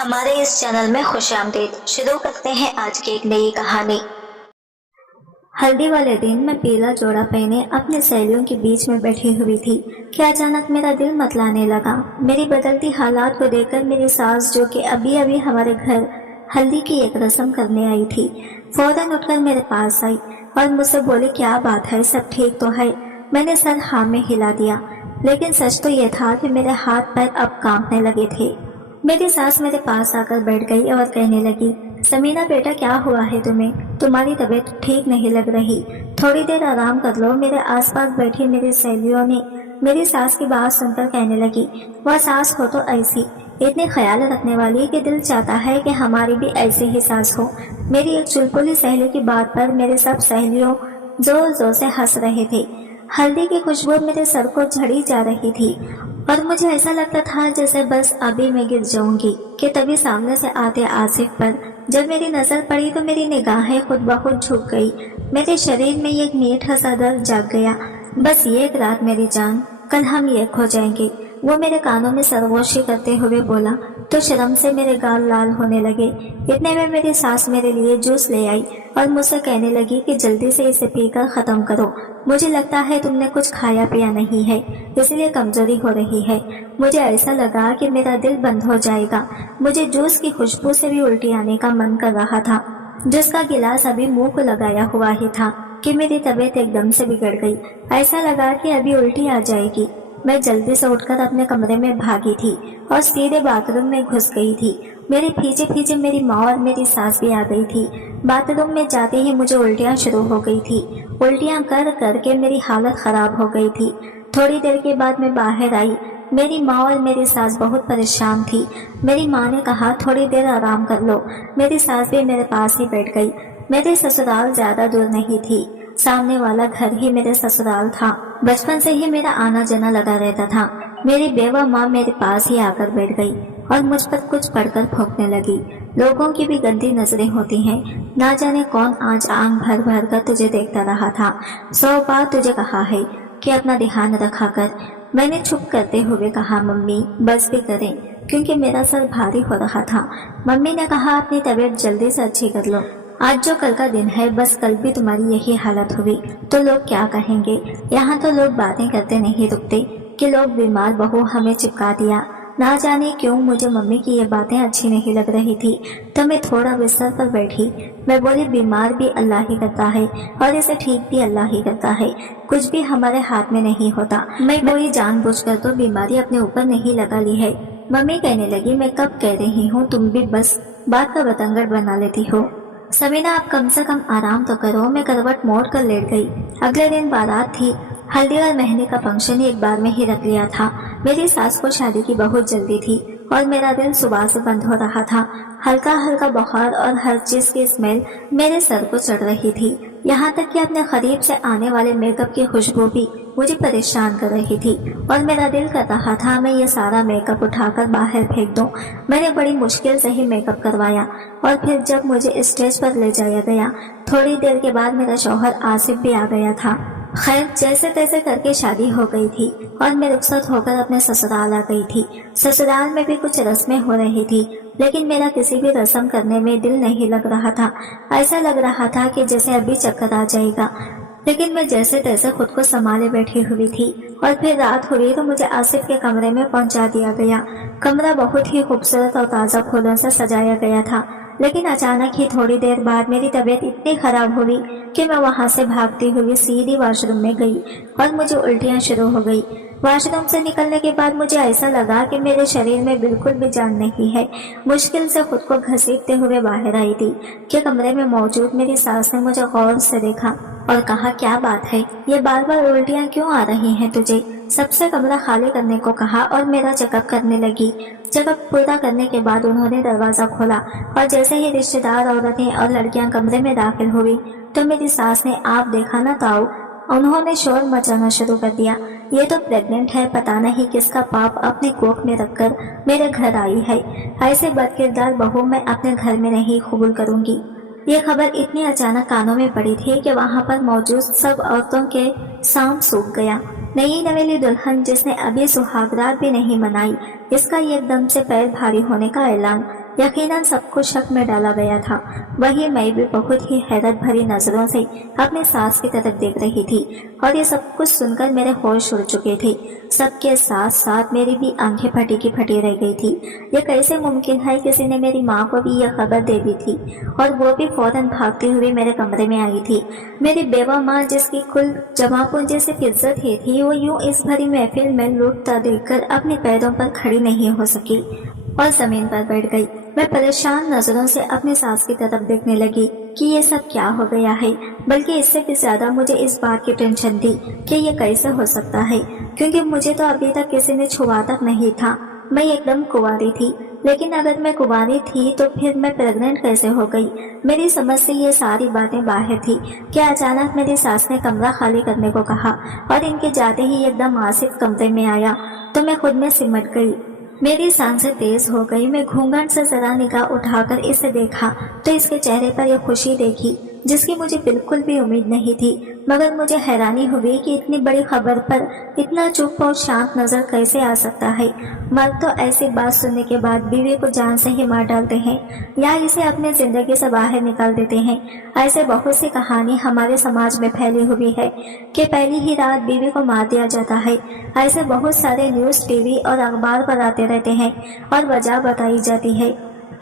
ہمارے اس چینل میں خوش آمدید۔ شروع کرتے ہیں آج کی ایک نئی کہانی۔ ہلدی والے دن میں پیلا جوڑا پہنے اپنے سہیلیوں کے بیچ میں بیٹھی ہوئی تھی کہ اچانک میرا دل متلانے لگا۔ میری بدلتی حالات کو دیکھ کر میری ساس، جو کہ ابھی ہمارے گھر ہلدی کی ایک رسم کرنے آئی تھی، فوراً اٹھ کر میرے پاس آئی اور مجھ سے بولی، کیا بات ہے، سب ٹھیک تو ہے؟ میں نے سر ہاں میں ہلا دیا، لیکن سچ تو یہ تھا کہ میرے ہاتھ پیر اب کانپنے لگے تھے۔ میری ساس میرے پاس آ کر بیٹھ گئی اور کہنے لگی، سمینہ بیٹا، کیا ہوا ہے تمہیں؟ تمہاری طبیعت ٹھیک نہیں لگ رہی، تھوڑی دیر آرام کر لو۔ میرے آس پاس بیٹھی میری سہیلیوں نے میری ساس کی بات سن کر کہنے لگی، وہ ساس ہو تو ایسی، اتنے خیال رکھنے والی کہ دل چاہتا ہے کہ ہماری بھی ایسی ہی ساس ہو۔ میری ایک چلبلی سہیلی کی بات پر میرے سب سہیلیوں زور زور سے ہنس رہے تھے۔ ہلدی کی خوشبو میرے سر کو جھڑی جا رہی تھی اور مجھے ایسا لگتا تھا جیسے بس ابھی میں گر جاؤں گی کہ تبھی سامنے سے آتے آصف پر جب میری نظر پڑی تو میری نگاہیں خود بخود جھک گئی۔ میرے شریر میں ایک میٹھا سا درد جاگ گیا، بس یہ ایک رات میری جان، کل ہم ایک ہو جائیں گے۔ وہ میرے کانوں میں سرگوشی کرتے ہوئے بولا تو شرم سے میرے گال لال ہونے لگے۔ اتنے میں میری ساس میرے لیے جوس لے آئی اور مجھ سے کہنے لگی کہ جلدی سے اسے پی کر ختم کرو، مجھے لگتا ہے تم نے کچھ کھایا پیا نہیں ہے، اس لیے کمزوری ہو رہی ہے۔ مجھے ایسا لگا کہ میرا دل بند ہو جائے گا۔ مجھے جوس کی خوشبو سے بھی الٹی آنے کا من کر رہا تھا۔ جوس کا گلاس ابھی منہ کو لگایا ہوا ہی تھا کہ میری طبیعت ایک دم سے بگڑ گئی، ایسا لگا کہ ابھی الٹی آ جائے گی۔ میں جلدی سے اٹھ کر اپنے کمرے میں بھاگی تھی اور سیدھے باتھ روم میں گھس گئی تھی۔ میرے پیچھے پیچھے میری ماں اور میری ساس بھی آ گئی تھی۔ باتھ روم میں جاتے ہی مجھے الٹیاں شروع ہو گئی تھی۔ الٹیاں کر کر کے میری حالت خراب ہو گئی تھی۔ تھوڑی دیر کے بعد میں باہر آئی۔ میری ماں اور میری ساس بہت پریشان تھی۔ میری ماں نے کہا، تھوڑی دیر آرام کر لو۔ میری ساس بھی میرے پاس ہی بیٹھ گئی۔ میری سسرال زیادہ دور نہیں تھی، سامنے والا گھر ہی میرے سسرال تھا۔ بچپن سے ہی میرا آنا جانا لگا رہتا تھا۔ میری بیوہ ماں میرے پاس ہی آ کر بیٹھ گئی اور مجھ پر کچھ پڑھ کر پھونکنے لگی۔ لوگوں کی بھی گندی نظریں ہوتی ہیں، نہ جانے کون آج آنکھ بھر بھر کر تجھے دیکھتا رہا تھا۔ 100 بار تجھے کہا ہے کہ اپنا دھیان رکھا کر۔ میں نے چھپ کرتے ہوئے کہا، ممی بس بھی کریں، کیونکہ میرا سر بھاری ہو رہا تھا۔ ممی نے کہا، اپنی طبیعت جلدی سے اچھی کر لو، آج جو کل کا دن ہے، بس کل بھی تمہاری یہی حالت ہوئی تو لوگ کیا کہیں گے؟ یہاں تو لوگ باتیں کرتے نہیں رکتے کہ لوگ بیمار بہو ہمیں چپکا دیا۔ نہ جانے کیوں مجھے ممی کی یہ باتیں اچھی نہیں لگ رہی تھی تو میں تھوڑا بستر پر بیٹھی۔ میں بولی، بیمار بھی اللہ ہی کرتا ہے اور اسے ٹھیک بھی اللہ ہی کرتا ہے، کچھ بھی ہمارے ہاتھ میں نہیں ہوتا۔ میں کوئی جان بوجھ کر تو بیماری اپنے اوپر نہیں لگا لی ہے۔ ممی کہنے لگی، میں کب کہہ رہی ہوں، تم بھی بس بات کا بتنگڑ بنا لیتی ہو۔ سمینہ اب کم سے کم آرام تو کرو۔ میں کروٹ موڑ کر لیٹ گئی۔ اگلے دن بارات تھی۔ ہلدی اور مہندی کا فنکشن ایک بار میں ہی رکھ لیا تھا۔ میری ساس کو شادی کی بہت جلدی تھی اور میرا دل صبح سے بند ہو رہا تھا۔ ہلکا ہلکا بخار اور ہر چیز کی اسمیل میرے سر کو چڑھ رہی تھی، یہاں تک کہ اپنے قریب سے آنے والے میک اپ کی خوشبو بھی مجھے پریشان کر رہی تھی اور میرا دل کر رہا تھا میں یہ سارا میک اپ اٹھا کر باہر پھینک دوں۔ میں نے بڑی مشکل سے ہی میک اپ کروایا اور پھر جب مجھے اسٹیج پر لے جایا گیا، تھوڑی دیر کے بعد میرا شوہر آصف بھی آ گیا تھا۔ خیر، جیسے تیسے کر کے شادی ہو گئی تھی اور میں رخصت ہو کر اپنے سسرال آ گئی تھی۔ سسرال میں بھی کچھ رسمیں ہو رہی تھی، لیکن میرا کسی بھی رسم کرنے میں دل نہیں لگ رہا تھا۔ ایسا لگ رہا تھا کہ جیسے ابھی چکر آ جائے گا، لیکن میں جیسے تیسے خود کو سنبھالے بیٹھی ہوئی تھی۔ اور پھر رات ہوئی تو مجھے آصف کے کمرے میں پہنچا دیا گیا۔ کمرہ بہت ہی خوبصورت اور تازہ پھولوں سے سجایا گیا تھا، لیکن اچانک ہی تھوڑی دیر بعد میری طبیعت اتنی خراب ہوئی کہ میں وہاں سے بھاگتی ہوئی سیدھی واش روم میں گئی اور مجھے الٹیاں شروع ہو گئی۔ واش روم سے نکلنے کے بعد مجھے ایسا لگا کہ میرے شریر میں بالکل بھی جان نہیں ہے۔ مشکل سے خود کو گھسیٹتے ہوئے باہر آئی تھی کہ کمرے میں موجود میری ساس نے مجھے غور سے دیکھا اور کہا، کیا بات ہے، یہ بار بار الٹیاں کیوں آ رہی ہیں تجھے؟ سب سے کمرہ خالی کرنے کو کہا اور میرا چیک اپ کرنے لگی۔ چیک اپ پورا کرنے کے بعد انہوں نے دروازہ کھولا اور جیسے ہی رشتہ دار عورتیں اور لڑکیاں کمرے میں داخل ہوئی تو میری ساس نے، آپ دیکھا نہ تاؤ، انہوں نے شور مچانا شروع کر دیا، یہ تو پریگننٹ ہے، پتہ نہیں کس کا پاپ اپنی کوکھ میں رکھ کر میرے گھر آئی ہے، ایسے بدکردار بہو میں اپنے گھر میں نہیں قبول کروں گی۔ یہ خبر اتنی اچانک کانوں میں پڑی تھی کہ وہاں پر موجود سب عورتوں کے سانپ سوکھ گیا۔ نئی نویلی دلہن جس نے ابھی سہاگ رات بھی نہیں منائی، اس کا ایک دم سے پیر بھاری ہونے کا اعلان۔ यकीनन सबको शक में डाला गया था। वही मैं भी बहुत ही हैरत भरी नजरों से अपनी सास की तरफ देख रही थी और ये सब कुछ सुनकर मेरे होश उड़ चुके थे। सबके साथ साथ मेरी भी आंखें फटी की फटी रह गई थी। ये कैसे मुमकिन है किसी ने मेरी माँ को भी यह खबर दे दी थी और वो भी फौरन भागती हुई मेरे कमरे में आई थी। मेरी बेवा माँ जिसकी कुल जमा पूंजी से इज्जत ही थी, वो यूं इस भरी महफिल में लूटता देखकर अपने पैरों पर खड़ी नहीं हो सकी और जमीन पर बैठ गई। मैं परेशान नजरों से अपनी सास की तरफ देखने लगी कि ये सब क्या हो गया है, बल्कि इससे भी ज्यादा मुझे इस बात की टेंशन थी कि ये कैसे हो सकता है, क्योंकि मुझे तो अभी तक किसी ने छुआ तक नहीं था। मैं एकदम कुंवारी थी, लेकिन अगर मैं कुंवारी थी तो फिर मैं प्रेग्नेंट कैसे हो गई। मेरी समझ से ये सारी बातें बाहर थी कि अचानक मेरी सास ने कमरा खाली करने को कहा और इनके जाते ही एकदम आसिफ कमरे में आया तो मैं खुद में सिमट गई। मेरी सांसें तेज हो गई। मैं घूंघट से जरा निगाह उठाकर इसे देखा तो इसके चेहरे पर यह खुशी देखी जिसकी मुझे बिल्कुल भी उम्मीद नहीं थी, मगर मुझे हैरानी हुई कि इतनी बड़ी खबर पर इतना चुप और शांत नजर कैसे आ सकता है। मर्द तो ऐसी बात सुनने के बाद बीवी को जान से ही मार डालते हैं या इसे अपनी जिंदगी से बाहर निकाल देते हैं। ऐसे बहुत सी कहानी हमारे समाज में फैली हुई है कि पहली ही रात बीवी को मार दिया जाता है। ऐसे बहुत सारे न्यूज, टीवी और अखबार पर आते रहते हैं और वजह बताई जाती है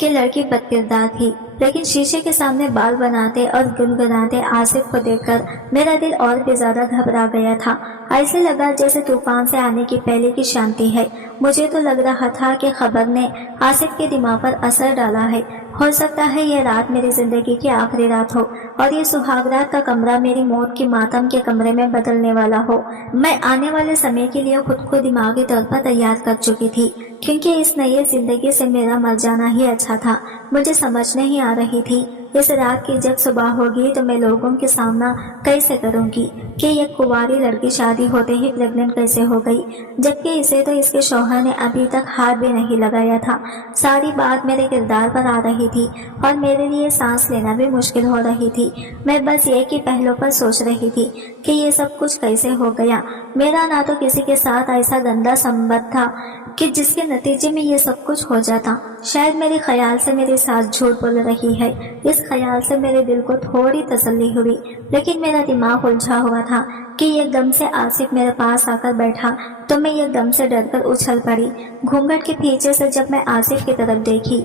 कि लड़की बदकिरदार थी, लेकिन शीशे के सामने बाल बनाते और गुनगुनाते आसिफ को देखकर मेरा दिल और भी ज्यादा घबरा गया था। ऐसे लगा जैसे तूफान से आने की पहले की शांति है। मुझे तो लग रहा था कि खबर ने आसिफ के दिमाग पर असर डाला है। हो सकता है ये रात मेरी जिंदगी की आखिरी रात हो और ये सुहागरात का कमरा मेरी मौत की मातम के कमरे में बदलने वाला हो। मैं आने वाले समय के लिए खुद को दिमागी तौर पर तैयार कर चुकी थी, क्योंकि इस नई जिंदगी से मेरा मर जाना ही अच्छा था। मुझे समझ नहीं आ रही थी इस रात की जब सुबह होगी तो मैं लोगों के सामना कैसे करूंगी कि ये कुंवारी लड़की शादी होते ही प्रेग्नेंट कैसे हो गई, जबकि इसे तो इसके शौहर ने अभी तक हाथ भी नहीं लगाया था। सारी बात मेरे किरदार पर आ रही थी और मेरे लिए सांस लेना भी मुश्किल हो रही थी। मैं बस एक ही पहलू पर सोच रही थी कि ये सब कुछ कैसे हो गया। मेरा ना तो किसी के साथ ऐसा गंदा संबंध था कि जिसके नतीजे में ये सब कुछ हो जाता। शायद मेरे ख्याल से मेरी सास झूठ बोल रही है। इस ख्याल से मेरे दिल को थोड़ी तसल्ली हुई, लेकिन मेरा दिमाग उलझा हुआ था कि एकदम से आसिफ मेरे पास आकर बैठा तो मैं एकदम से डरकर उछल पड़ी। घूंघट के पीछे से जब मैं आसिफ की तरफ देखी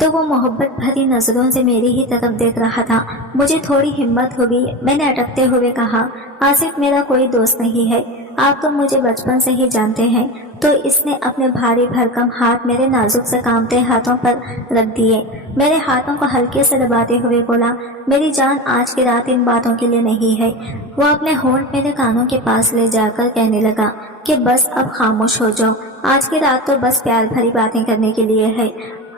तो वो मोहब्बत भरी नजरों से मेरी ही तरफ देख रहा था। मुझे थोड़ी हिम्मत हुई। मैंने अटकते हुए कहा, आसिफ मेरा कोई दोस्त नहीं है, आप तो मुझे बचपन से ही जानते हैं। तो इसने अपने भारी भरकम हाथ मेरे नाजुक से कांपते हाथों पर रख दिए। मेरे हाथों को हल्के से दबाते हुए बोला, मेरी जान आज की रात इन बातों के लिए नहीं है। वो अपने होंठ मेरे कानों के पास ले जाकर कहने लगा कि बस अब खामोश हो जाओ, आज की रात तो बस प्यार भरी बातें करने के लिए है।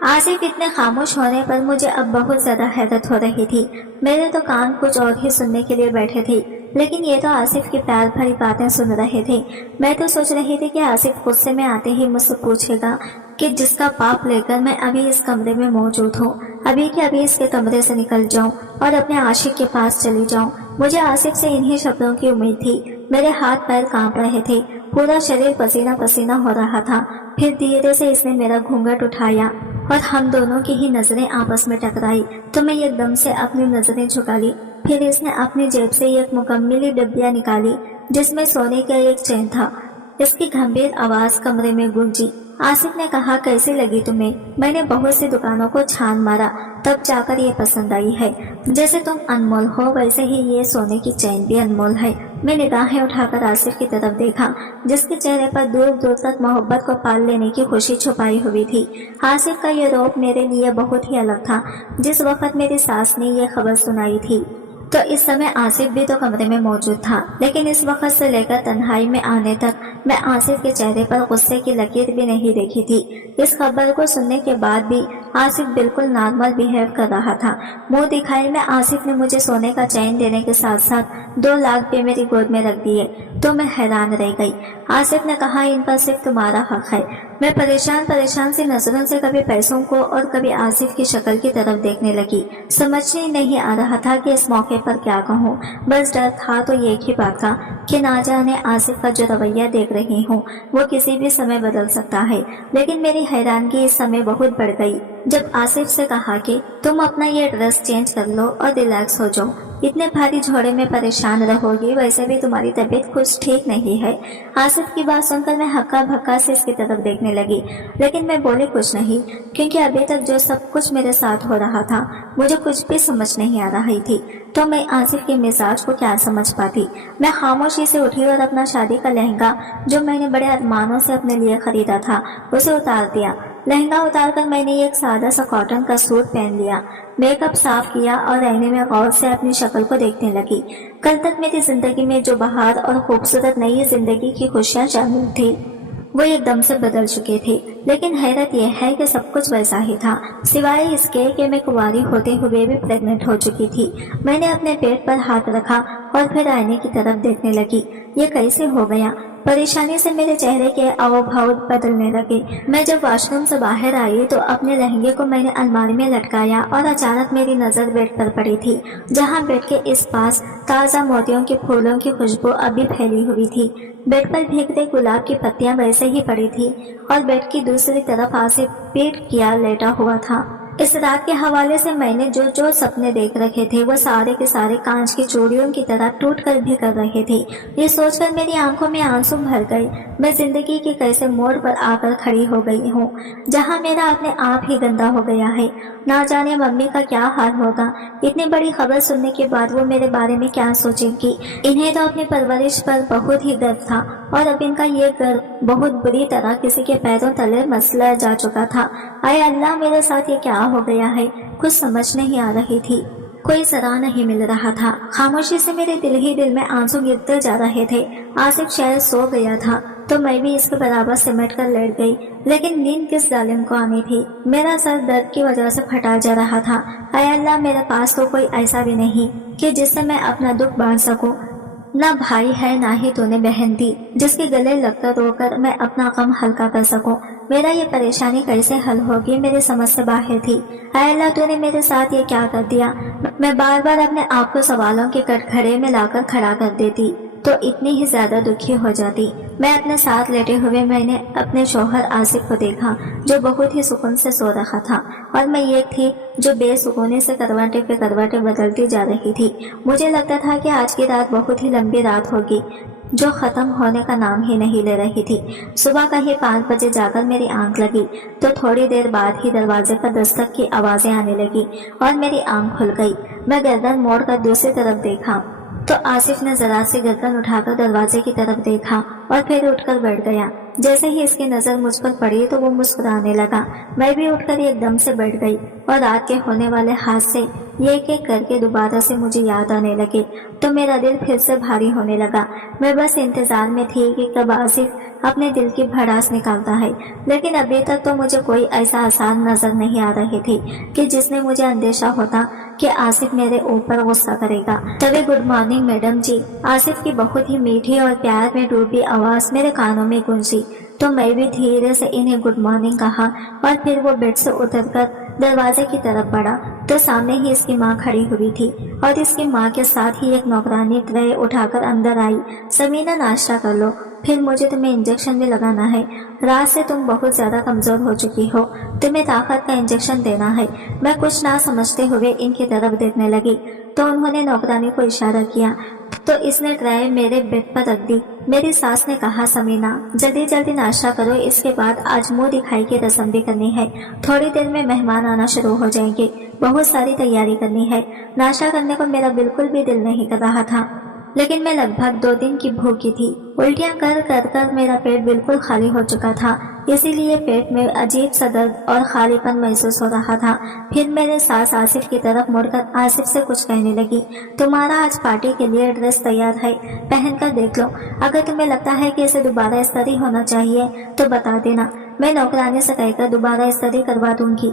आसिफ इतने खामोश होने पर मुझे अब बहुत ज्यादा हैरत हो रही थी। मेरे तो कान कुछ और ही सुनने के लिए बैठे थे, लेकिन ये तो आसिफ की प्यार भरी बातें सुन रहे थे। मैं तो सोच रही थी कि आसिफ गुस्से में आते ही मुझसे पूछेगा कि जिसका पाप लेकर मैं अभी इस कमरे में मौजूद हूँ, अभी के अभी इसके कमरे से निकल जाऊं और अपने आशिक के पास चली जाऊं। मुझे आसिफ से इन्हीं शब्दों की उम्मीद थी। मेरे हाथ पैर कांप रहे थे, पूरा शरीर पसीना पसीना हो रहा था। फिर धीरे से इसने मेरा घूंघट उठाया और हम दोनों की ही नजरें आपस में टकराई तो मैं एकदम से अपनी नजरें झुका ली। फिर इसने अपनी जेब से एक मुकम्मली डिब्बिया निकाली जिसमें सोने का एक चैन था। इसकी गंभीर आवाज कमरे में गूंजी। आसिफ ने कहा, कैसी लगी तुम्हें? मैंने बहुत सी दुकानों को छान मारा, तब जाकर ये पसंद आई है। जैसे तुम अनमोल हो वैसे ही ये सोने की चैन भी अनमोल है। मैं निगाहें उठाकर आसिफ की तरफ देखा जिसके चेहरे पर दूर दूर तक मोहब्बत को पाल लेने की खुशी छुपाई हुई थी। आसिफ का ये रूप मेरे लिए बहुत ही अलग था। जिस वक्त मेरी सास ने ये खबर सुनाई थी तो इस समय आसिफ भी तो कमरे में मौजूद था, लेकिन इस वक्त से लेकर तन्हाई में आने तक मैं आसिफ के चेहरे पर गुस्से की लकीर भी नहीं देखी थी। इस खबर को सुनने के बाद भी आसिफ बिल्कुल नॉर्मल बिहेव कर रहा था। मुंह दिखाई में आसिफ ने मुझे सोने का चैन देने के साथ साथ 2 लाख भी मेरी गोद में रख दिए तो मैं हैरान रह गई। आसिफ ने कहा, इन पर सिर्फ तुम्हारा हक है। मैं परेशान सी नजरों से कभी पैसों को और कभी आसिफ की शक्ल की तरफ देखने लगी। समझ ही नहीं आ रहा था कि इस मौके आसिफ पर क्या कहूँ। बस डर था तो एक ही बात का कि ना जाने आसिफ का जो रवैया देख रही हूँ वो किसी भी समय बदल सकता है। लेकिन मेरी हैरानगी इस समय बहुत बढ़ गई जब आसिफ से कहा कि तुम अपना ये ड्रेस चेंज कर लो और रिलैक्स हो जाओ, इतने भारी झोड़े में परेशान रहोगी, वैसे भी तुम्हारी तबीयत कुछ ठीक नहीं है। आसिफ की बात सुनकर मैं हक्का भक्का से इसकी तरफ देखने लगी, लेकिन मैं बोले कुछ नहीं, क्योंकि अभी तक जो सब कुछ मेरे साथ हो रहा था मुझे कुछ भी समझ नहीं आ रही थी। तो मैं आसिफ के मिजाज को क्या समझ पाती। मैं खामोशी से उठी और अपना शादी का लहंगा जो मैंने बड़े अरमानों से अपने लिए खरीदा था उसे उतार दिया। लहंगा उतारकर मैंने एक सादा सा कॉटन का सूट पहन लिया, मेकअप साफ किया और आईने में गौर से अपनी शक्ल को देखने लगी। कल तक मेरी जिंदगी में जो बहार और खूबसूरत नई जिंदगी की खुशियां शामिल थी वो एकदम से बदल चुके थे। लेकिन हैरत यह है कि सब कुछ वैसा ही था, सिवाय इसके कि मैं कुंवारी होते हुए भी प्रेग्नेंट हो चुकी थी। मैंने अपने पेट पर हाथ रखा और फिर आईने की तरफ देखने लगी। ये कैसे हो गया? परेशानी से मेरे चेहरे के हाव-भाव बदलने लगे। मैं जब वॉशरूम से बाहर आई तो अपने लहंगे को मैंने अलमारी में लटकाया और अचानक मेरी नजर बेड पर पड़ी थी, जहां बेड के इस पास ताज़ा मोतियों के फूलों की खुशबू अभी फैली हुई थी। बेड पर भीगते गुलाब की पत्तियां वैसे ही पड़ी थी और बेड की दूसरी तरफ आसिफ पीठ किया लेटा हुआ था। इस रात के हवाले से मैंने जो जो सपने देख रखे थे वो सारे के सारे कांच की चूड़ियों की तरह टूट कर बिखर रहे थे। ये सोचकर मेरी आंखों में आंसू भर गए। मैं जिंदगी के कैसे मोड़ पर आकर खड़ी हो गई हूँ, जहाँ मेरा अपने आप ही गंदा हो गया है। ना जाने मम्मी का क्या हाल होगा। इतनी बड़ी खबर सुनने के बाद वो मेरे बारे में क्या सोचेंगी। इन्हें तो अपनी परवरिश पर बहुत ही गर्व था और अब इनका ये गर्व बहुत बुरी तरह किसी के पैरों तले मसला जा चुका था। आए अल्लाह, मेरे साथ ये क्या हो गया है? कुछ समझ नहीं आ रही थी, कोई सराह नहीं मिल रहा था। खामोशी से मेरे दिल ही दिल में आंसू गिरते जा रहे थे। आसिफ शायद सो गया था तो मैं भी इसके बराबर सिमट कर लेट गई, लेकिन नींद किस जालिम को आनी थी। मेरा सर दर्द की वजह से फटा जा रहा था। आए अल्लाह, मेरे पास तो कोई ऐसा भी नहीं कि जिससे मैं अपना दुख बांट सकूं। ना भाई है ना ही तूने बहन दी जिसके गले लगकर रोकर मैं अपना गम हल्का कर सकूं। मेरा ये परेशानी कैसे हल होगी मेरी समझ से बाहर थी। ऐ अल्लाह, तूने मेरे साथ ये क्या कर दिया। मैं बार बार अपने आप को सवालों के कटघरे में लाकर खड़ा कर देती तो इतनी ही ज्यादा दुखी हो जाती। मैं अपने साथ लेटे हुए मैंने अपने शौहर आसिफ को देखा जो बहुत ही सुकून से सो रहा था और मैं एक थी जो बेसुकूनी से करवाटे पे करवाटे बदलती जा रही थी। मुझे लगता था कि आज की रात बहुत ही लंबी रात होगी जो खत्म होने का नाम ही नहीं ले रही थी। सुबह का ही 5 बजे जाकर मेरी आंख लगी तो थोड़ी देर बाद ही दरवाजे पर दस्तक की आवाजें आने लगी और मेरी आंख खुल गई। मैं गर्दन मोड़कर दूसरी तरफ देखा तो आसिफ ने जरा सी गर्दन उठाकर दरवाजे की तरफ देखा और फिर उठकर बैठ गया। जैसे ही इसकी नजर मुझ पर पड़ी तो वो मुस्कुराने लगा। मैं भी उठकर एकदम से बैठ गई और रात के होने वाले हादसे एक एक करके दोबारा से मुझे याद आने लगे तो मेरा दिल फिर से भारी होने लगा। मैं बस इंतजार में थी कि कब आसिफ अपने दिल की भड़ास निकालता है, लेकिन अभी तक तो मुझे कोई ऐसा आसान नजर नहीं आ रही थी कि जिसमें मुझे अंदेशा होता कि आसिफ मेरे ऊपर गुस्सा करेगा। तभी गुड मॉर्निंग मैडम जी, आसिफ की बहुत ही मीठी और प्यार में डूबी आवाज मेरे कानों में गूंजी तो मैं भी धीरे से इन्हें गुड मॉर्निंग कहा और फिर वो बेड से उतरकर दरवाजे की तरफ बढ़ा तो सामने ही इसकी माँ खड़ी हुई थी और इसकी माँ के साथ ही एक नौकरानी ट्रे उठाकर अंदर आई। समीना, नाश्ता कर लो, फिर मुझे तुम्हें इंजेक्शन भी लगाना है। रात से तुम बहुत ज्यादा कमजोर हो चुकी हो, तुम्हें ताकत का इंजेक्शन देना है। मैं कुछ ना समझते हुए इनकी तरफ देखने लगी तो उन्होंने नौकरानी को इशारा किया तो इसने ट्रे मेरे बेड पर रख दी। मेरी सास ने कहा, समीना जल्दी जल्दी नाश्ता करो, इसके बाद आज मुंह दिखाई की रस्म भी करनी है। थोड़ी देर में मेहमान आना शुरू हो जाएंगे, बहुत सारी तैयारी करनी है। नाश्ता करने को मेरा बिल्कुल भी दिल नहीं कर रहा था, लेकिन मैं लगभग 2 दिन की भूखी थी। उल्टियां कर कर कर मेरा पेट बिल्कुल खाली हो चुका था, इसीलिए पेट में अजीब सा दर्द और खालीपन महसूस हो रहा था। फिर मेरे सास आसिफ की तरफ मुड़कर आसिफ से कुछ कहने लगी, तुम्हारा आज पार्टी के लिए ड्रेस तैयार है, पहनकर देख लो। अगर तुम्हें लगता है कि इसे दोबारा इस्त्री होना चाहिए तो बता देना, मैं नौकरानी से कहकर दोबारा इस्त्री करवा दूंगी।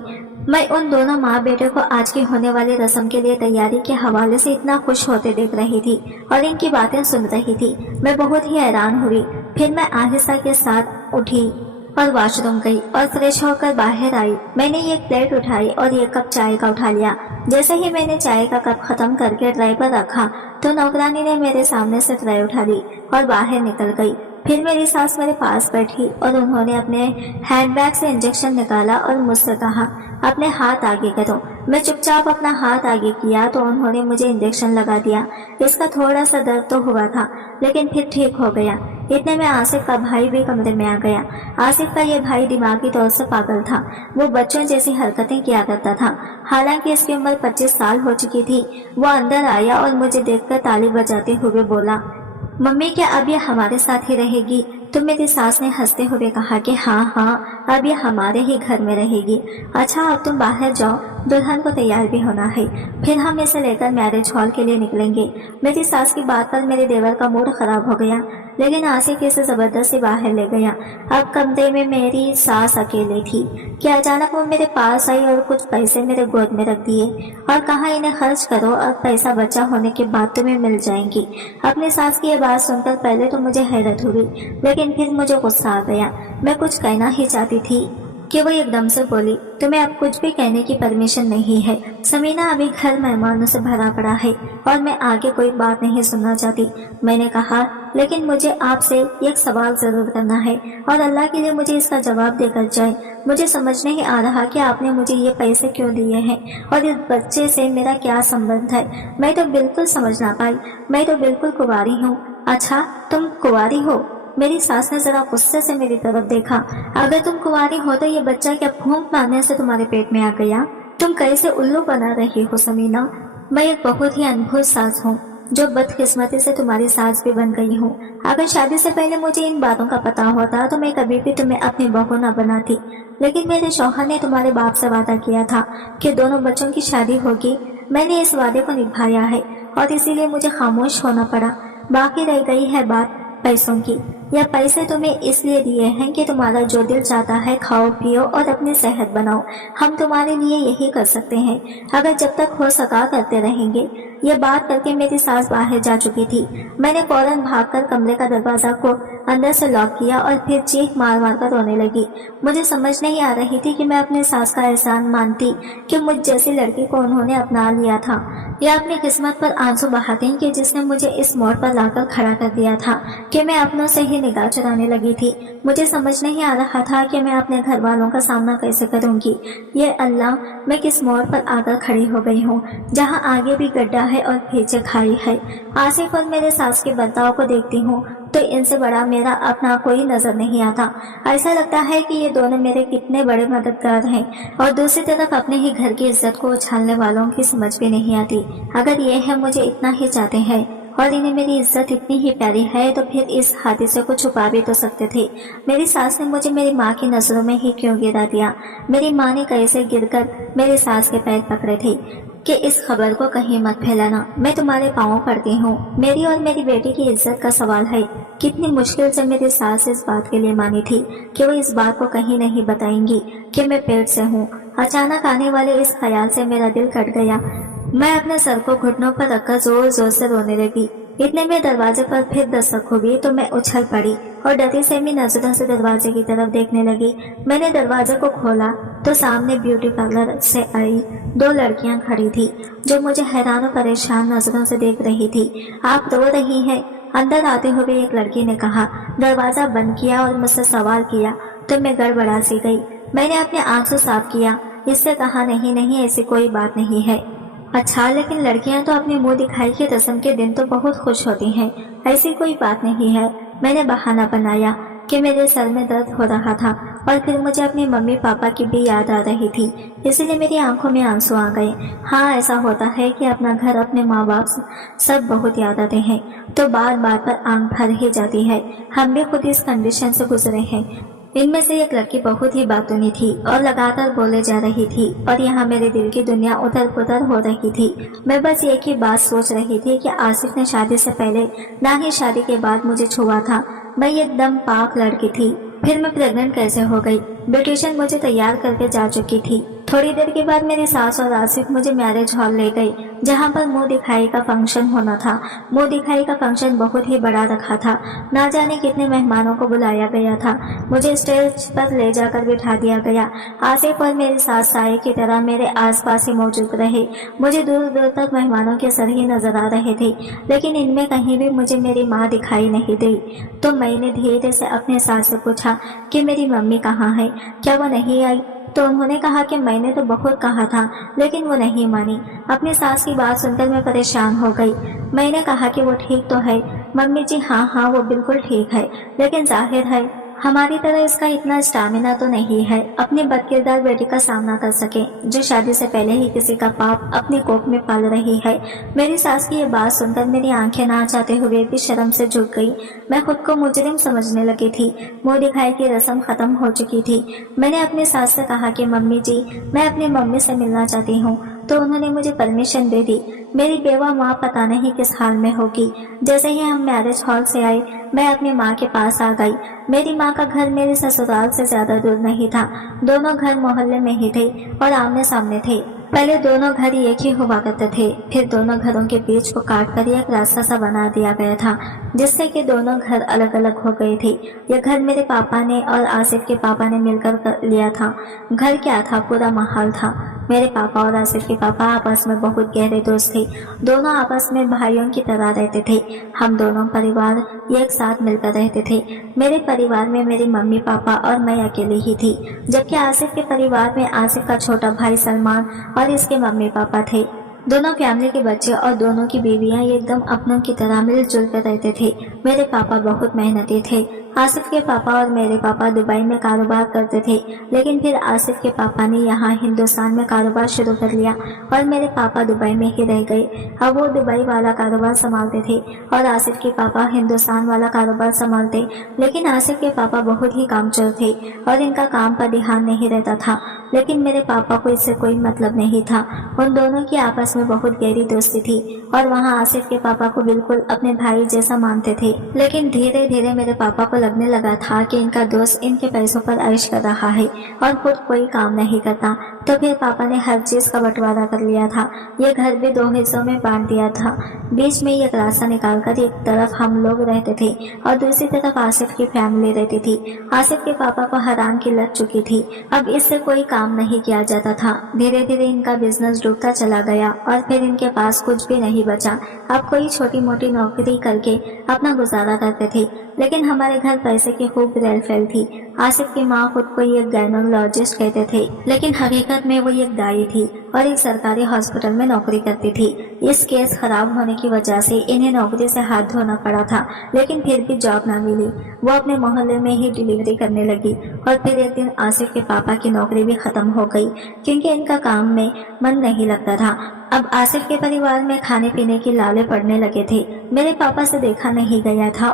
मैं उन दोनों माँ बेटे को आज की होने वाली रस्म के लिए तैयारी के हवाले से इतना खुश होते देख रही थी और इनकी बातें सुन रही थी। मैं बहुत ही हैरान हुई। फिर मैं आहिस्ता के साथ उठी और वॉशरूम गई और फ्रेश होकर बाहर आई। मैंने एक प्लेट उठाई और एक कप चाय का उठा लिया। जैसे ही मैंने चाय का कप खत्म करके ट्रे पर रखा तो नौकरानी ने मेरे सामने से ट्रे उठा ली और बाहर निकल गई। फिर मेरी सास मेरे पास बैठी और उन्होंने अपने हैंडबैग से इंजेक्शन निकाला और मुझसे कहा, अपने हाथ आगे करो। मैं चुपचाप अपना हाथ आगे किया तो उन्होंने मुझे इंजेक्शन लगा दिया। इसका थोड़ा सा दर्द तो हुआ था लेकिन फिर ठीक हो गया। इतने में आसिफ का भाई भी कमरे में आ गया। आसिफ का ये भाई दिमागी तौर से पागल था। वो बच्चों जैसी हरकतें किया करता था। हालांकि इसकी उम्र 25 साल हो चुकी थी। वो अंदर आया और मुझे देखकर ताली बजाते हुए बोला, मम्मी क्या अब ये हमारे साथ ही रहेगी? तो मेरी सास ने हंसते हुए कहा कि हाँ अब ये हमारे ही घर में रहेगी। अच्छा अब तुम बाहर जाओ, दुल्हन को तैयार भी होना है, फिर हम इसे लेकर मैरिज हॉल के लिए निकलेंगे। मेरी सास की बात पर मेरे देवर का मूड खराब हो गया लेकिन आसिफ इसे जबरदस्ती बाहर ले गया। अब कमरे में मेरी सास अकेले थी कि अचानक वो मेरे पास आई और कुछ पैसे मेरे गोद में रख दिए और कहा, इन्हें खर्च करो और पैसा बचा होने के बाद तुम्हें मिल जाएंगी। अपनी सास की ये बात सुनकर पहले तो मुझे हैरत हुई लेकिन फिर मुझे गुस्सा आ गया। मैं कुछ कहना ही चाहती थी कि वो एकदम से बोली, तुम्हें अब कुछ भी कहने की परमिशन नहीं है। समीना अभी घर मेहमानों से भरा पड़ा है और मैं आगे कोई बात नहीं सुनना चाहती। मैंने कहा, लेकिन मुझे आपसे एक सवाल जरूर करना है और अल्लाह के लिए मुझे इसका जवाब देकर जाए। मुझे समझ नहीं आ रहा कि आपने मुझे ये पैसे क्यों दिए हैं और इस बच्चे से मेरा क्या संबंध है। मैं तो बिल्कुल समझ ना पाई। मैं तो बिल्कुल कुंवारी हूँ। अच्छा तुम कुंवारी हो? मेरी सास ने जरा गुस्से से मेरी तरफ देखा। अगर तुम कुंवारी हो तो ये बच्चा क्या फूंक मारने से तुम्हारे पेट में आ गया? तुम कैसे उल्लू बना रही हो समीना? मैं एक बहुत ही अनभूत सास हूँ जो बदकिस्मती से तुम्हारी सास भी बन गई हूँ। अगर शादी से पहले मुझे इन बातों का पता होता तो मैं कभी भी तुम्हें अपनी बहू न बनाती। लेकिन मेरे शौहर ने तुम्हारे बाप से वादा किया था कि दोनों बच्चों की शादी होगी। मैंने इस वादे को निभाया है और इसीलिए मुझे खामोश होना पड़ा। बाकी रह गई है बात पैसों की। या पैसे तुम्हें इसलिए दिए हैं कि तुम्हारा जो दिल चाहता है खाओ पियो और अपनी सेहत बनाओ। हम तुम्हारे लिए यही कर सकते हैं। अगर जब तक हो सका करते रहेंगे। ये बात करके मेरी सास बाहर जा चुकी थी। मैंने फौरन भागकर कमरे का दरवाजा को अंदर से लॉक किया और फिर चीख मार मार कर रोने लगी। मुझे समझ नहीं आ रही थी कि मैं अपने सास का एहसान मानती कि मुझ जैसी लड़की को उन्होंने अपना लिया था या अपनी किस्मत पर आंसू बहाती कि जिसने मुझे इस मोड़ पर लाकर खड़ा कर दिया था कि मैं अपनों से ही निगाह चुराने लगी थी। मुझे समझ नहीं आ रहा था कि मैं अपने घर वालों का सामना कैसे करूंगी। ये अल्लाह, मैं किस मोड़ पर आकर खड़ी हो गई हूँ जहाँ आगे भी गड्ढा है और पीछे खाई है। आसिफ और मेरे सास के बर्ताव को देखती हूँ तो इनसे बड़ा मेरा अपना कोई नजर नहीं आता। ऐसा लगता है कि ये दोनों मेरे कितने बड़े मददगार हैं और दूसरी तरफ अपने ही घर की इज्जत को उछालने वालों की समझ भी नहीं आती। अगर ये है मुझे इतना ही चाहते हैं और इन्हें मेरी इज्जत इतनी ही प्यारी है तो फिर इस हादसे को छुपा भी तो सकते थे। मेरी सास ने मुझे मेरी माँ की नजरों में ही क्यों गिरा दिया? मेरी माँ ने कैसे गिरकर मेरी सास के पैर पकड़े थे कि इस खबर को कहीं मत फैलाना, मैं तुम्हारे पाँव पड़ती हूँ। मेरी और मेरी बेटी की इज्जत का सवाल है। कितनी मुश्किल से मेरी सास इस बात के लिए मानी थी कि वो इस बात को कहीं नहीं बताएंगी कि मैं पेट से हूँ। अचानक आने वाले इस ख्याल से मेरा दिल कट गया। मैं अपने सर को घुटनों पर रखकर जोर जोर से रोने लगी। इतने में दरवाजे पर फिर दस्तक हुई तो मैं उछल पड़ी और डरी सहमी नजरों से दरवाजे की तरफ देखने लगी। मैंने दरवाजे को खोला तो सामने ब्यूटी पार्लर से आई 2 लड़कियां खड़ी थी जो मुझे हैरान और परेशान नजरों से देख रही थी। आप रो रही हैं? अंदर आते हुए एक लड़की ने कहा। दरवाजा बंद किया और मुझसे सवाल किया तो मैं गड़बड़ा सी गई। मैंने अपने आंसू साफ किया। इससे कहा, नहीं ऐसी कोई बात नहीं है। अच्छा, लेकिन लड़कियां तो अपने मुंह दिखाई के रस्म के दिन तो बहुत खुश होती हैं। ऐसी कोई बात नहीं है। मैंने बहाना बनाया कि मेरे सर में दर्द हो रहा था और फिर मुझे अपनी मम्मी पापा की भी याद आ रही थी, इसलिए मेरी आंखों में आंसू आ गए। हाँ, ऐसा होता है कि अपना घर, अपने माँ बाप सब बहुत याद आते हैं तो बार बार पर आंख भर ही जाती है। हम भी खुद इस कंडीशन से गुजरे हैं। इनमें से एक लड़की बहुत ही बातूनी थी और लगातार बोले जा रही थी और यहाँ मेरे दिल की दुनिया उधर पुधर हो रही थी। मैं बस एक ही बात सोच रही थी कि आसिफ ने शादी से पहले ना ही शादी के बाद मुझे छुआ था। मैं एकदम पाक लड़की थी। फिर मैं प्रेग्नेंट कैसे हो गई? ब्यूटिशियन मुझे तैयार करके जा चुकी थी। थोड़ी देर के बाद मेरी सास और आसिफ मुझे मैरिज हॉल ले गई, जहाँ पर मुंह दिखाई का फंक्शन होना था। मुंह दिखाई का फंक्शन बहुत ही बड़ा रखा था। ना जाने कितने मेहमानों को बुलाया गया था। मुझे स्टेज पर ले जाकर बिठा दिया गया। आसिफ और मेरी सास साये की तरह मेरे आसपास ही मौजूद रहे। मुझे दूर दूर तक मेहमानों के सर ही नजर आ रहे थे, लेकिन इनमें कहीं भी मुझे मेरी माँ दिखाई नहीं दी। तो मैंने धीरे से अपने सास से पूछा कि मेरी मम्मी कहाँ है, क्या वो नहीं आई? तो उन्होंने कहा कि मैंने तो बहुत कहा था, लेकिन वो नहीं मानी। अपनी सास की बात सुनकर मैं परेशान हो गई। मैंने कहा कि वो ठीक तो है मम्मी जी, हाँ वो बिल्कुल ठीक है, लेकिन जाहिर है हमारी तरह इसका इतना स्टैमिना तो नहीं है अपनी बदकिरदार बेटी का सामना कर सके, जो शादी से पहले ही किसी का पाप अपनी कोख में पाल रही है। मेरी सास की ये बात सुनकर मेरी आंखें ना चाहते हुए भी शर्म से झुक गई। मैं खुद को मुजरिम समझने लगी थी। मुंह दिखाई की रस्म खत्म हो चुकी थी। मैंने अपनी सास से कहा कि मम्मी जी, मैं अपनी मम्मी से मिलना चाहती हूँ, तो उन्होंने मुझे परमिशन दे दी। मेरी बेवा माँ पता नहीं किस हाल में होगी। जैसे ही हम मैरिज हॉल से आए, मैं अपनी माँ के पास आ गई। मेरी माँ का घर मेरे ससुराल से ज्यादा दूर नहीं था। दोनों घर मोहल्ले में ही थे और आमने सामने थे। पहले दोनों घर एक ही हुआ करते थे, फिर दोनों घरों के बीच को काट कर एक रास्ता सा बना दिया गया था, जिससे कि दोनों घर अलग अलग हो गए थे। यह घर मेरे पापा ने और आसिफ के पापा ने मिलकर लिया था। घर क्या था, पूरा माहौल था। मेरे पापा और आसिफ के पापा आपस में बहुत गहरे दोस्त थे। दोनों आपस में भाइयों की तरह रहते थे। हम दोनों परिवार एक साथ मिलकर रहते थे। मेरे परिवार में मेरी मम्मी पापा और मैं अकेली ही थी, जबकि आसिफ के परिवार में आसिफ का छोटा भाई सलमान और इसके मम्मी पापा थे। दोनों फैमिली के बच्चे और दोनों की बीवियां एकदम अपनों की तरह मिलजुल कर रहते थे। मेरे पापा बहुत मेहनती थे। आसिफ के पापा और मेरे पापा दुबई में कारोबार करते थे, लेकिन फिर आसिफ के पापा ने यहाँ हिंदुस्तान में कारोबार शुरू कर लिया और मेरे पापा दुबई में ही रह गए। अब वो दुबई वाला कारोबार संभालते थे और आसिफ के पापा हिंदुस्तान वाला कारोबार संभालते। लेकिन आसिफ के पापा बहुत ही कामचोर थे और इनका काम पर ध्यान नहीं रहता था, लेकिन मेरे पापा को इससे कोई मतलब नहीं था। उन दोनों की आपस में बहुत गहरी दोस्ती थी और वहाँ आसिफ के पापा को बिल्कुल अपने भाई जैसा मानते थे। लेकिन धीरे धीरे मेरे पापा को लगने लगा था कि इनका दोस्त इनके पैसों पर ऐश कर रहा है और खुद कोई काम नहीं करता। तो फिर पापा ने हर चीज का बंटवारा कर लिया था। ये घर भी 2 हिस्सों में बांट दिया था। बीच में एक रास्ता निकालकर एक तरफ हम लोग रहते थे और दूसरी तरफ आसिफ की फैमिली रहती थी। आसिफ के पापा को हराम की लत चुकी थी। अब इससे कोई काम नहीं किया जाता था। धीरे धीरे इनका बिजनेस डूबता चला गया और फिर इनके पास कुछ भी नहीं बचा। अब कोई छोटी मोटी नौकरी करके अपना गुजारा करते थे, लेकिन हमारे घर पैसे की खूब रेलफेल थी। आसिफ की माँ खुद को एक गायनोलॉजिस्ट कहते थे, लेकिन हकीकत में वो एक दाई थी और एक सरकारी हॉस्पिटल में नौकरी करती थी। इस केस खराब होने की वजह से इन्हें नौकरी से हाथ धोना पड़ा था, लेकिन फिर भी जॉब न मिली। वो अपने मोहल्ले में ही डिलीवरी करने लगी और फिर एक दिन आसिफ के पापा की नौकरी भी खत्म हो गई, क्योंकि इनका काम में मन नहीं लगता था। अब आसिफ के परिवार में खाने पीने की लाले पड़ने लगे थे। मेरे पापा से देखा नहीं गया था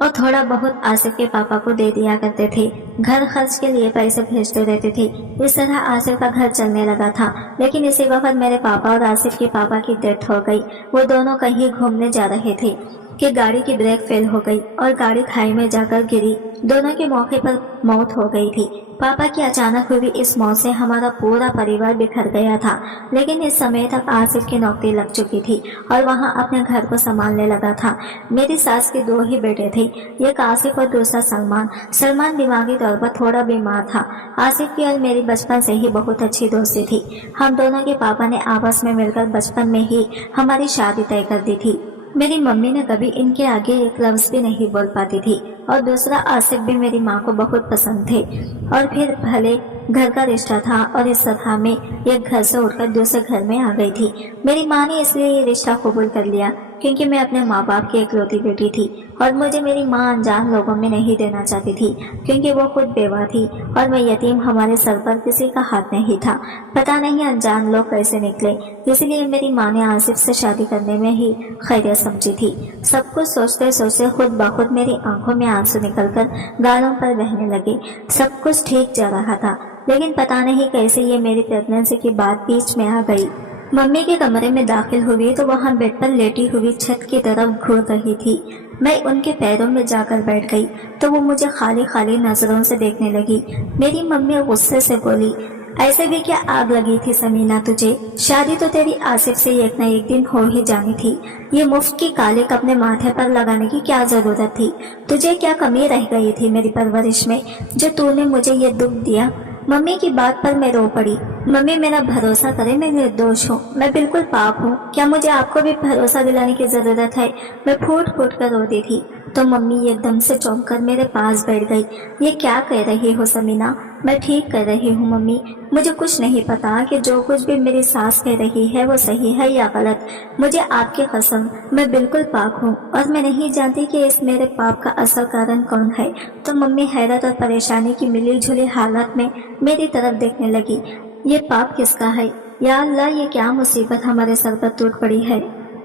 और थोड़ा बहुत आसिफ के पापा को दे दिया करते थे। घर खर्च के लिए पैसे भेजते रहते थे। इस तरह आसिफ का घर चलने लगा था। लेकिन इसी वक्त मेरे पापा और आसिफ के पापा की डेथ हो गई। वो दोनों कहीं घूमने जा रहे थे कि गाड़ी की ब्रेक फेल हो गई और गाड़ी खाई में जाकर गिरी। दोनों के मौके पर मौत हो गई थी। पापा की अचानक हुई इस मौत से हमारा पूरा परिवार बिखर गया था। लेकिन इस समय तक आसिफ की नौकरी लग चुकी थी और वहाँ अपने घर को संभालने लगा था। मेरी सास के 2 ही बेटे थे, एक आसिफ और दूसरा सलमान। सलमान दिमागी तौर पर थोड़ा बीमार था। आसिफ की और मेरी बचपन से ही बहुत अच्छी दोस्ती थी। हम दोनों के पापा ने आपस में मिलकर बचपन में ही हमारी शादी तय कर दी थी। मेरी मम्मी ने कभी इनके आगे एक लफ्ज भी नहीं बोल पाती थी और दूसरा आसिफ भी मेरी माँ को बहुत पसंद थे। और फिर भले घर का रिश्ता था और इस तरह में एक घर से उठकर दूसरे घर में आ गई थी। मेरी माँ ने इसलिए ये रिश्ता कबूल कर लिया क्योंकि मैं अपने माँ बाप की इकलौती बेटी थी और मुझे मेरी माँ अनजान लोगों में नहीं देना चाहती थी, क्योंकि वो खुद बेवा थी और मैं यतीम, हमारे सर पर किसी का हाथ नहीं था। पता नहीं अनजान लोग कैसे निकले, इसलिए मेरी माँ ने आसिफ से शादी करने में ही खैरियत समझी थी। सब कुछ सोचते सोचते खुद ब खुद मेरी आंखों में आंसू निकलकर गालों पर बहने लगे। सब कुछ ठीक जा रहा था, लेकिन पता नहीं कैसे ये मेरी प्रेगनेंसी की बात बीच में आ गई। मम्मी के कमरे में दाखिल हुई तो वहाँ बेड पर लेटी हुई छत की तरफ घूर रही थी। मैं उनके पैरों में जाकर बैठ गई तो वो मुझे खाली खाली नजरों से देखने लगी। मेरी मम्मी गुस्से से बोली, ऐसे भी क्या आग लगी थी समीना तुझे? शादी तो तेरी आसिफ से एक न एक दिन हो ही जानी थी। ये मुफ्त की कालिक अपने माथे पर लगाने की क्या जरूरत थी? तुझे क्या कमी रह गई थी मेरी परवरिश में जो तूने मुझे ये दुख दिया? मम्मी की बात पर मैं रो पड़ी। मम्मी मेरा भरोसा करे, मैं निर्दोष हूँ, मैं बिल्कुल पाप हूँ। क्या मुझे आपको भी भरोसा दिलाने की जरूरत है? मैं फूट फूट कर रोती थी तो मम्मी एकदम से चौंक कर मेरे पास बैठ गई। ये क्या कह रही हो समीना? मैं ठीक कर रही हूँ मम्मी, मुझे कुछ नहीं पता कि जो कुछ भी मेरी सास कह रही है वो सही है या गलत। मुझे आपकी कसम, मैं बिल्कुल पाक हूँ और मैं नहीं जानती कि इस मेरे पाप का असल कारण कौन है। तो मम्मी हैरत और परेशानी की मिली जुली हालत में मेरी तरफ देखने लगी। ये पाप किसका है? या अल्लाह, ये क्या मुसीबत हमारे सर पर टूट पड़ी है?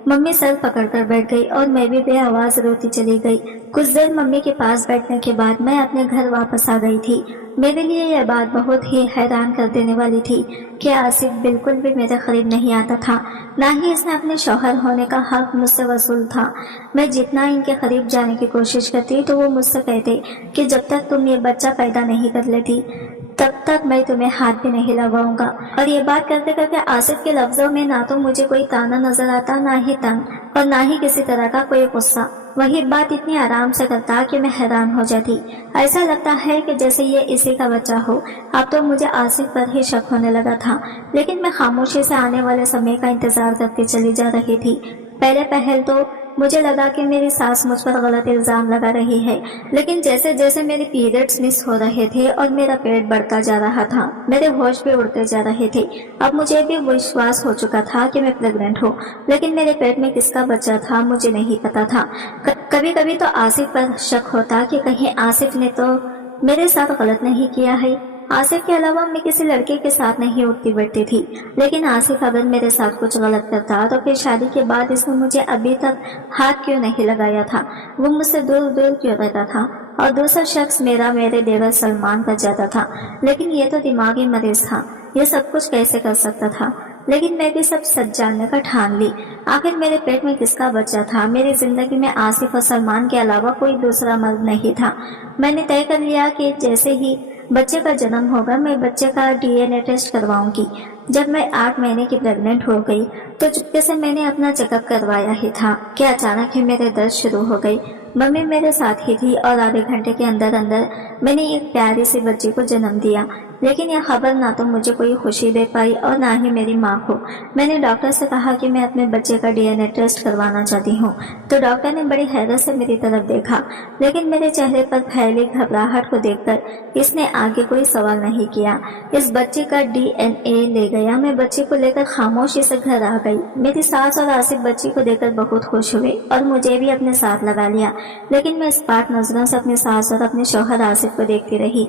मम्मी सर पकड़कर बैठ गई और मैं भी बेआवाज रोती चली गई। कुछ देर मम्मी के पास बैठने के बाद मैं अपने घर वापस आ गई थी। मेरे लिए यह बात बहुत ही हैरान कर देने वाली थी कि आसिफ बिल्कुल भी मेरे करीब नहीं आता था, ना ही इसने अपने शौहर होने का हक मुझसे वसूल था। मैं जितना इनके करीब जाने की कोशिश करती तो वो मुझसे कहते कि जब तक तुम ये बच्चा पैदा नहीं कर लेती तब तक मैं तुम्हें हाथ भी नहीं लगाऊंगा। और ये बात करते करते आसिफ के लफ्जों में ना तो मुझे कोई ताना नजर आता, ना ही तंग और ना ही किसी तरह का कोई गुस्सा। वही बात इतनी आराम से करता कि मैं हैरान हो जाती। ऐसा लगता है कि जैसे ये इसी का बच्चा हो। अब तो मुझे आसिफ पर ही शक होने लगा था, लेकिन मैं खामोशी से आने वाले समय का इंतजार करती चली जा रही थी। पहले पहल तो मुझे लगा कि मेरी सास मुझ पर गलत इल्जाम लगा रही है, लेकिन जैसे जैसे मेरे पीरियड्स मिस हो रहे थे और मेरा पेट बढ़ता जा रहा था, मेरे होश भी उड़ते जा रहे थे। अब मुझे भी विश्वास हो चुका था कि मैं प्रेग्नेंट हूँ, लेकिन मेरे पेट में किसका बच्चा था मुझे नहीं पता था। कभी कभी तो आसिफ पर शक होता कि कहीं आसिफ ने तो मेरे साथ गलत नहीं किया है। आसिफ के अलावा मैं किसी लड़के के साथ नहीं उठती बैठती थी, लेकिन आसिफ अगर मेरे साथ कुछ गलत करता तो फिर शादी के बाद इसने मुझे अभी तक हाथ क्यों नहीं लगाया था? वो मुझसे दूर दूर क्यों रहता था? और दूसरा शख्स मेरे देवर सलमान का ज्यादा था, लेकिन ये तो दिमागी मरीज था, ये सब कुछ कैसे कर सकता था? लेकिन मैं भी सब सच जानने का ठान ली। आखिर मेरे पेट में किसका बच्चा था? मेरी जिंदगी में आसिफ और सलमान के अलावा कोई दूसरा मर्द नहीं था। मैंने तय कर लिया कि जैसे ही बच्चे का जन्म होगा मैं बच्चे का डीएनए टेस्ट करवाऊंगी। जब मैं 8 महीने की प्रेग्नेंट हो गई तो चुपके से मैंने अपना चेकअप करवाया ही था कि अचानक ही मेरे दर्द शुरू हो गई। मम्मी मेरे साथ ही थी और आधे घंटे के अंदर अंदर मैंने एक प्यारी सी बच्ची को जन्म दिया। लेकिन यह खबर ना तो मुझे कोई खुशी दे पाई और ना ही मेरी माँ को। मैंने डॉक्टर से कहा कि मैं अपने बच्चे का डीएनए टेस्ट करवाना चाहती हूँ, तो डॉक्टर ने बड़ी हैरत से मेरी तरफ देखा, लेकिन मेरे चेहरे पर फैली घबराहट को देखकर इसने आगे कोई सवाल नहीं किया। इस बच्चे का डीएनए ले गया। मैं बच्चे को लेकर खामोशी से घर आ गई। मेरी सास और आसिफ बच्ची को देखकर बहुत खुश हुए और मुझे भी अपने साथ लगा लिया, लेकिन मैं इस बात नजरों से अपने सास और अपने शौहर आसिफ को देखती रही।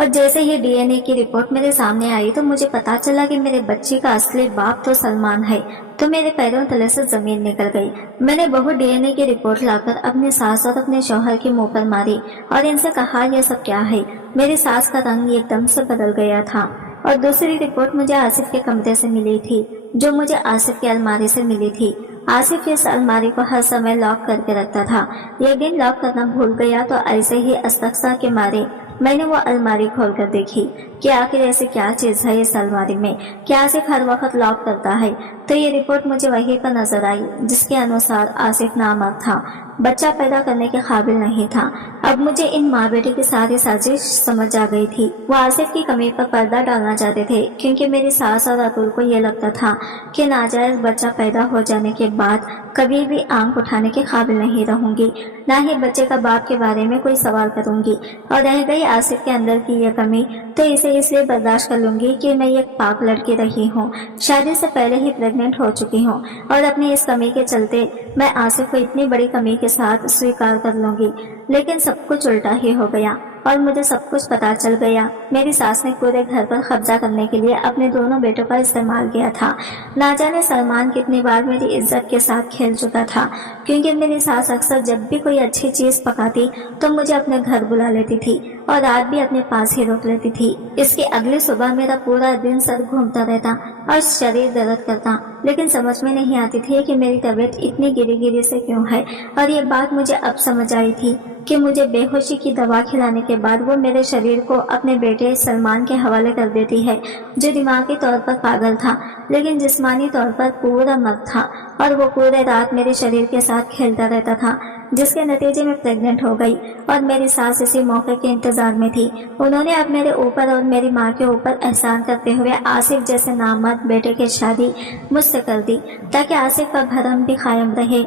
और जैसे ही डीएनए की रिपोर्ट मेरे सामने आई तो मुझे पता चला कि मेरे बच्चे का असली बाप तो सलमान है, तो मेरे पैरों तले से जमीन निकल गई। मैंने बहुत डीएनए की रिपोर्ट लाकर अपने सास और अपने शौहर के मुंह पर मारी और इनसे कहा यह सब क्या है। मेरी सास का रंग एकदम से बदल गया था। और दूसरी रिपोर्ट मुझे आसिफ के कमरे से मिली थी, जो मुझे आसिफ की अलमारी से मिली थी। आसिफ इस अलमारी को हर समय लॉक करके रखता था। एक दिन लॉक करना भूल गया तो ऐसे ही अस्तगफा के मारे मैंने वो अलमारी खोलकर देखी कि आखिर ऐसी क्या चीज है इस अलमारी में, क्या आसिफ हर वक्त लॉक करता है। तो ये रिपोर्ट मुझे वही पर नजर आई जिसके अनुसार आसिफ नामर्द था, बच्चा पैदा करने के काबिल नहीं था। अब मुझे इन माँ बेटे की सारी साजिश समझ आ गई थी। वो आसिफ की कमी पर पर्दा डालना चाहते थे, क्योंकि मेरी सास और अतुल को ये लगता था कि नाजायज बच्चा पैदा हो जाने के बाद कभी भी आंख उठाने के काबिल नहीं रहूंगी, ना ही बच्चे का बाप के बारे में कोई सवाल करूंगी। और रह गई आसिफ के अंदर की यह कमी, तो इसे इसलिए बर्दाश्त कर लूंगी कि मैं एक पाक लड़की रही हूँ, शादी से पहले ही प्रेग्नेंट हो चुकी हूँ, और अपनी इस कमी के चलते मैं आसिफ को इतनी बड़ी कमी के साथ स्वीकार कर लूंगी। लेकिन सब कुछ उल्टा ही हो गया और मुझे सब कुछ पता चल गया। मेरी सास ने पूरे घर पर कब्जा करने के लिए अपने दोनों बेटों का इस्तेमाल किया था। ना जाने सलमान कितनी बार मेरी इज्जत के साथ खेल चुका था, क्योंकि मेरी सास अक्सर जब भी कोई अच्छी चीज पकाती तो मुझे अपने घर बुला लेती थी। और रात भी अपने पास ही रोक लेती थी। इसकी अगली सुबह मेरा पूरा दिन सर घूमता रहता और शरीर दर्द करता, लेकिन समझ में नहीं आती थी कि मेरी तबीयत इतनी गिरी गिरी से क्यों है। और ये बात मुझे अब समझ आई थी कि मुझे बेहोशी की दवा खिलाने के बाद वो मेरे शरीर को अपने बेटे सलमान के हवाले कर देती है, जो दिमागी तौर पर पागल था लेकिन जिस्मानी तौर पर पूरा मर्द था, और वो पूरे रात मेरे शरीर के साथ खेलता रहता था, जिसके नतीजे में प्रेग्नेंट हो गई। और मेरी सास इसी मौके के इंतजार में थी। उन्होंने अब मेरे ऊपर और मेरी माँ के ऊपर एहसान करते हुए आसिफ जैसे नामर्द बेटे की शादी मुझसे कर दी, ताकि आसिफ का भरम भी कायम रहे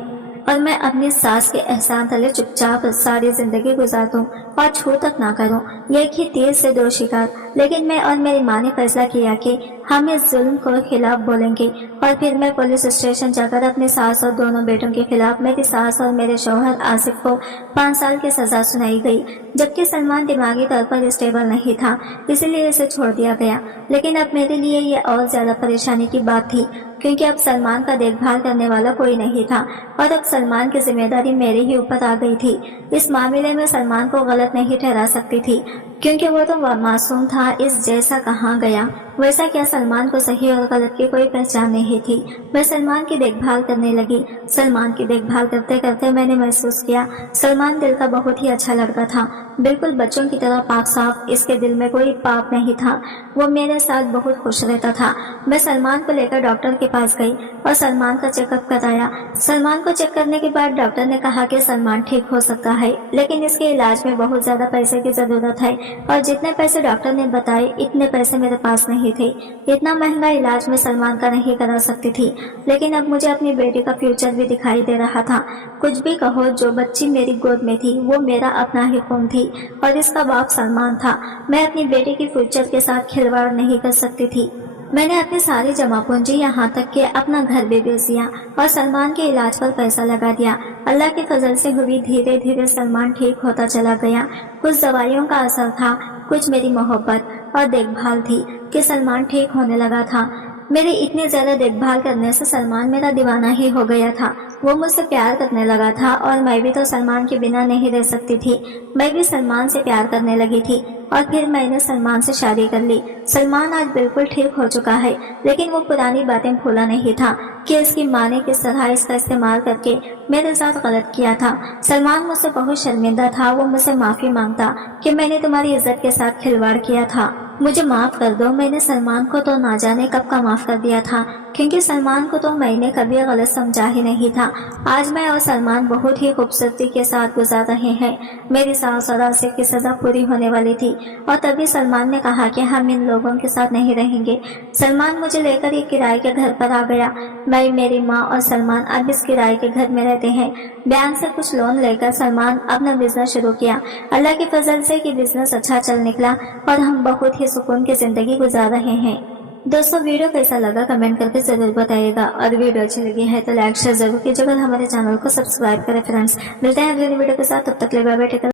और मैं अपनी सास के एहसान तले चुपचाप सारी जिंदगी गुजार दूं और छू तक ना करूं। एक ही तीर से दो शिकार। लेकिन मैं और मेरी माँ ने फैसला किया कि हम इस जुल्म को खिलाफ बोलेंगे, और फिर मैं पुलिस स्टेशन जाकर अपनी सास और दोनों बेटों के खिलाफ मेरी सास और मेरे शौहर आसिफ को 5 साल की सजा सुनाई गई, जबकि सलमान दिमागी तौर पर स्टेबल नहीं था, इसीलिए इसे छोड़ दिया गया। लेकिन अब मेरे लिए ये और ज्यादा परेशानी की बात थी, क्योंकि अब सलमान का देखभाल करने वाला कोई नहीं था और अब सलमान की जिम्मेदारी मेरे ही ऊपर आ गई थी। इस मामले में सलमान को गलत नहीं ठहरा सकती थी, क्योंकि वो तो मासूम था। इस जैसा कहाँ गया वैसा क्या सलमान को सही और गलत की कोई पहचान नहीं थी। मैं सलमान की देखभाल करने लगी। सलमान की देखभाल करते करते मैंने महसूस किया सलमान दिल का बहुत ही अच्छा लड़का था, बिल्कुल बच्चों की तरह पाक साफ। इसके दिल में कोई पाप नहीं था। वो मेरे साथ बहुत खुश रहता था। मैं सलमान को लेकर डॉक्टर के पास गई और सलमान का चेकअप कराया। सलमान को चेक करने के बाद डॉक्टर ने कहा कि सलमान ठीक हो सकता है, लेकिन इसके इलाज में बहुत ज्यादा पैसे की जरूरत है, और जितने पैसे डॉक्टर ने बताए इतने पैसे मेरे पास नहीं थे। इतना महंगा इलाज मैं सलमान का नहीं करा सकती थी। लेकिन अब मुझे अपनी बेटी का फ्यूचर भी दिखाई दे रहा था। कुछ भी कहो, जो बच्ची मेरी गोद में थी वो मेरा अपना ही खून थी और इसका बाप सलमान था। मैं अपनी बेटी की फ्यूचर के साथ खिलवाड़ नहीं कर सकती थी। मैंने अपनी सारी जमा पूंजी यहाँ तक कि अपना घर भी बेच दिया और सलमान के इलाज पर पैसा लगा दिया। अल्लाह के फजल से हुई धीरे धीरे सलमान ठीक होता चला गया। कुछ दवाइयों का असर था, कुछ मेरी मोहब्बत और देखभाल थी कि सलमान ठीक होने लगा था। मेरी इतनी ज्यादा देखभाल करने से सलमान मेरा दीवाना ही हो गया था। वो मुझसे प्यार करने लगा था और मैं भी तो सलमान के बिना नहीं रह सकती थी। मैं भी सलमान से प्यार करने लगी थी और फिर मैंने सलमान से शादी कर ली। सलमान आज बिल्कुल ठीक हो चुका है, लेकिन वो पुरानी बातें भूला नहीं था कि इसकी माँ ने किस तरह इसका इस्तेमाल करके मेरे साथ गलत किया था। सलमान मुझसे बहुत शर्मिंदा था। वो मुझसे माफी मांगता कि मैंने तुम्हारी इज्जत के साथ खिलवाड़ किया था, मुझे माफ कर दो। मैंने सलमान को तो ना जाने कब का माफ कर दिया था, क्योंकि सलमान को तो मैंने कभी गलत समझा ही नहीं था। आज मैं और सलमान बहुत ही खूबसूरती के साथ गुजार रहे हैं। मेरी सास और आसिफ की सजा पूरी होने वाली थी और तभी सलमान ने कहा कि हम इन लोगों के साथ नहीं रहेंगे। सलमान मुझे लेकर एक किराए के घर पर आ गया। मैं, मेरी माँ और सलमान अब इस किराए के घर में रहते हैं। बैंक से कुछ लोन लेकर सलमान अपना बिजनेस शुरू किया। अल्लाह की फजल से कि बिजनेस अच्छा चल निकला और हम बहुत ही सुकून की जिंदगी गुजार रहे हैं। दोस्तों, वीडियो कैसा लगा कमेंट करके जरूर बताइएगा, और वीडियो अच्छी लगी है तो लाइक शेयर जरूर कीजिएगा। हमारे चैनल को सब्सक्राइब करें फ्रेंड्स। मिलते हैं अगले वीडियो के साथ, तब तक के लिए बाय बाय।